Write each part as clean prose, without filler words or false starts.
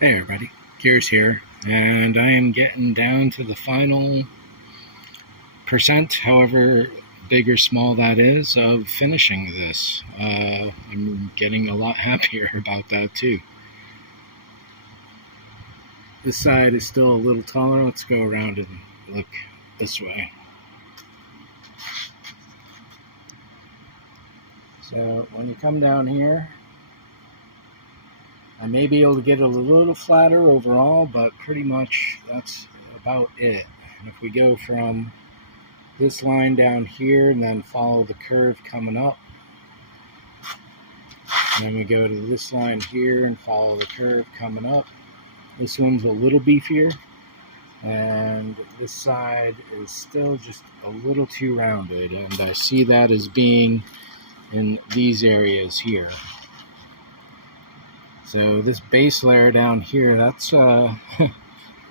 Hey everybody, Gears here, and I am getting down to the final percent, however big or small that is, of finishing this. I'm getting a lot happier about that too. This side is still a little taller. Let's go around and look this way. So when you come down here, I may be able to get it a little flatter overall, but pretty much that's about it. And if we go from this line down here and then follow the curve coming up, and then we go to this line here and follow the curve coming up. This one's a little beefier, and this side is still just a little too rounded, and I see that as being in these areas here. So this base layer down here, that's I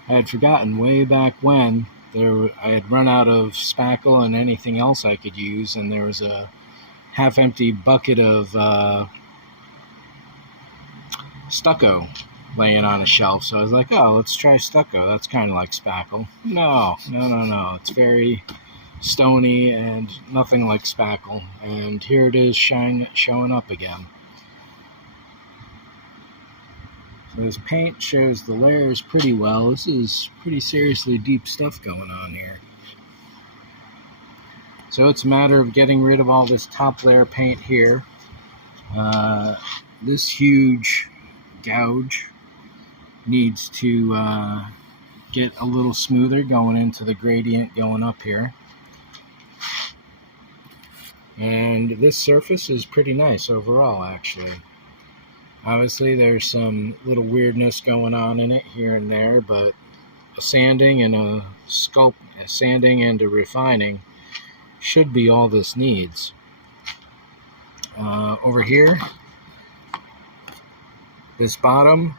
had forgotten way back when I had run out of spackle and anything else I could use, and there was a half-empty bucket of stucco laying on a shelf. So I was like, oh, let's try stucco. That's kind of like spackle. No. It's very stony and nothing like spackle. And here it is showing up again. So this paint shows the layers pretty well. This is pretty seriously deep stuff going on here. So it's a matter of getting rid of all this top layer paint here. This huge gouge needs to get a little smoother going into the gradient going up here. And this surface is pretty nice overall, actually. Obviously there's some little weirdness going on in it here and there, but a sanding and a refining should be all this needs. Over here, this bottom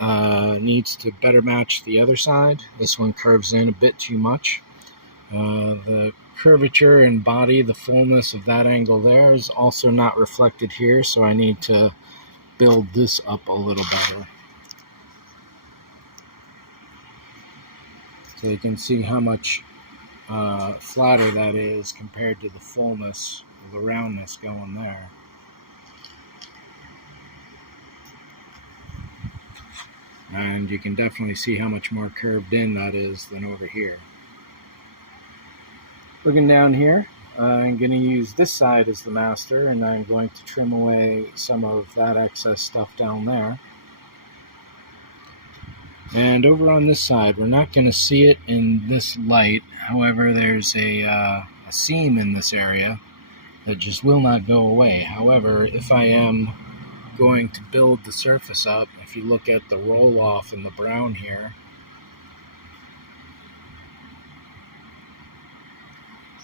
needs to better match the other side. This one curves in a bit too much. The curvature and body, the fullness of that angle there is also not reflected here, so I need to build this up a little better. So you can see how much flatter that is compared to the fullness, the roundness going there. And you can definitely see how much more curved in that is than over here. Looking down here, I'm going to use this side as the master, and I'm going to trim away some of that excess stuff down there. And over on this side, we're not going to see it in this light. However, there's a seam in this area that just will not go away. However, if I am going to build the surface up, if you look at the roll off in the brown here,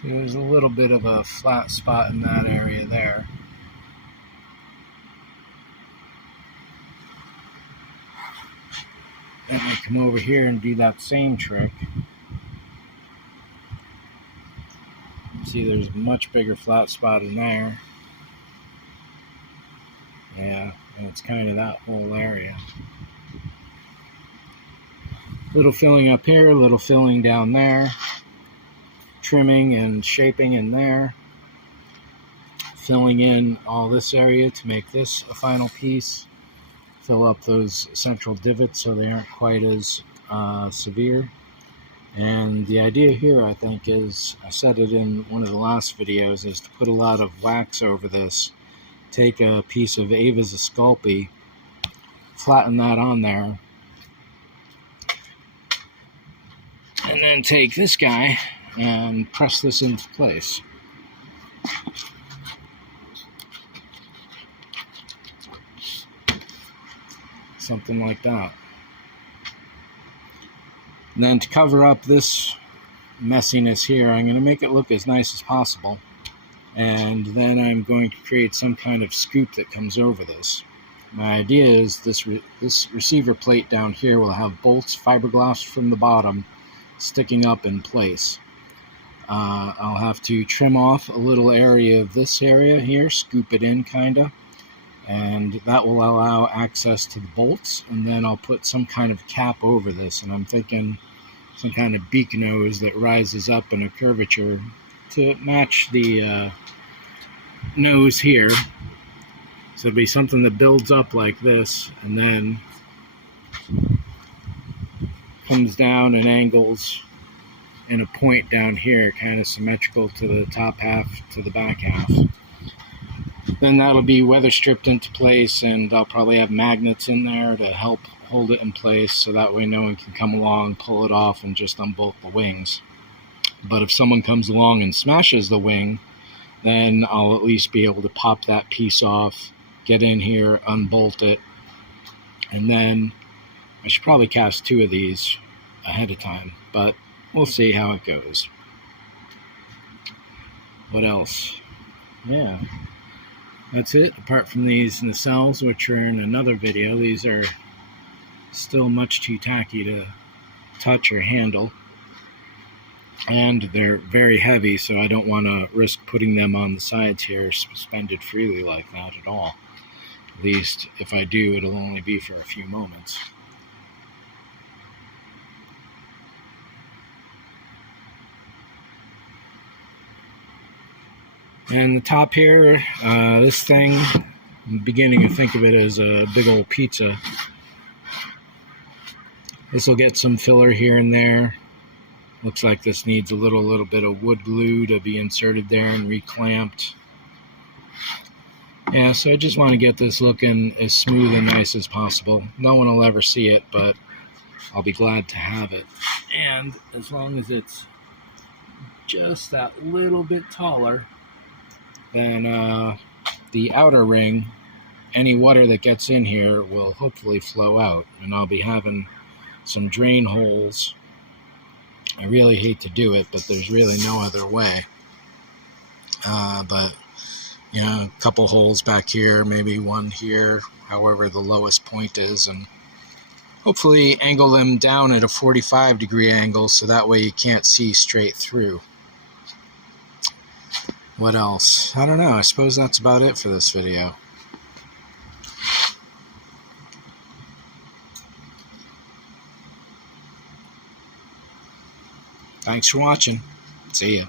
so there's a little bit of a flat spot in that area there. And I come over here and do that same trick. See, there's a much bigger flat spot in there. Yeah, and it's kind of that whole area. Little filling up here, little filling down there. Trimming and shaping in there. Filling in all this area to make this a final piece. Fill up those central divots so they aren't quite as severe. And the idea here, I think, is, I said it in one of the last videos, is to put a lot of wax over this. Take a piece of Ava's Esculpi, flatten that on there, and then take this guy and press this into place. Something like that. And then to cover up this messiness here, I'm going to make it look as nice as possible. And then I'm going to create some kind of scoop that comes over this. My idea is this receiver plate down here will have bolts, fiberglass from the bottom, sticking up in place. I'll have to trim off a little area of this area here, scoop it in kinda, and that will allow access to the bolts, and then I'll put some kind of cap over this, and I'm thinking some kind of beak nose that rises up in a curvature to match the nose here. So it'll be something that builds up like this and then comes down and angles in a point down here, kind of symmetrical to the top half to the back half. Then that'll be weather stripped into place, and I'll probably have magnets in there to help hold it in place, so that way no one can come along, pull it off, and just unbolt the wings. But if someone comes along and smashes the wing, then I'll at least be able to pop that piece off, get in here, unbolt it, and then I should probably cast 2 of these ahead of time, but we'll see how it goes. What else? Yeah, that's it. Apart from these nacelles, which are in another video, these are still much too tacky to touch or handle, and they're very heavy, so I don't want to risk putting them on the sides here suspended freely like that at all. At least if I do, it'll only be for a few moments. And the top here, this thing, I'm beginning to think of it as a big old pizza. This will get some filler here and there. Looks like this needs a little bit of wood glue to be inserted there and reclamped. Yeah, so I just want to get this looking as smooth and nice as possible. No one will ever see it, but I'll be glad to have it. And as long as it's just that little bit taller than the outer ring, any water that gets in here will hopefully flow out, and I'll be having some drain holes. I really hate to do it, but there's really no other way. But you know, a couple holes back here, maybe one here, however the lowest point is, and hopefully angle them down at a 45-degree angle so that way you can't see straight through. What else? I don't know. I suppose that's about it for this video. Thanks for watching. See ya.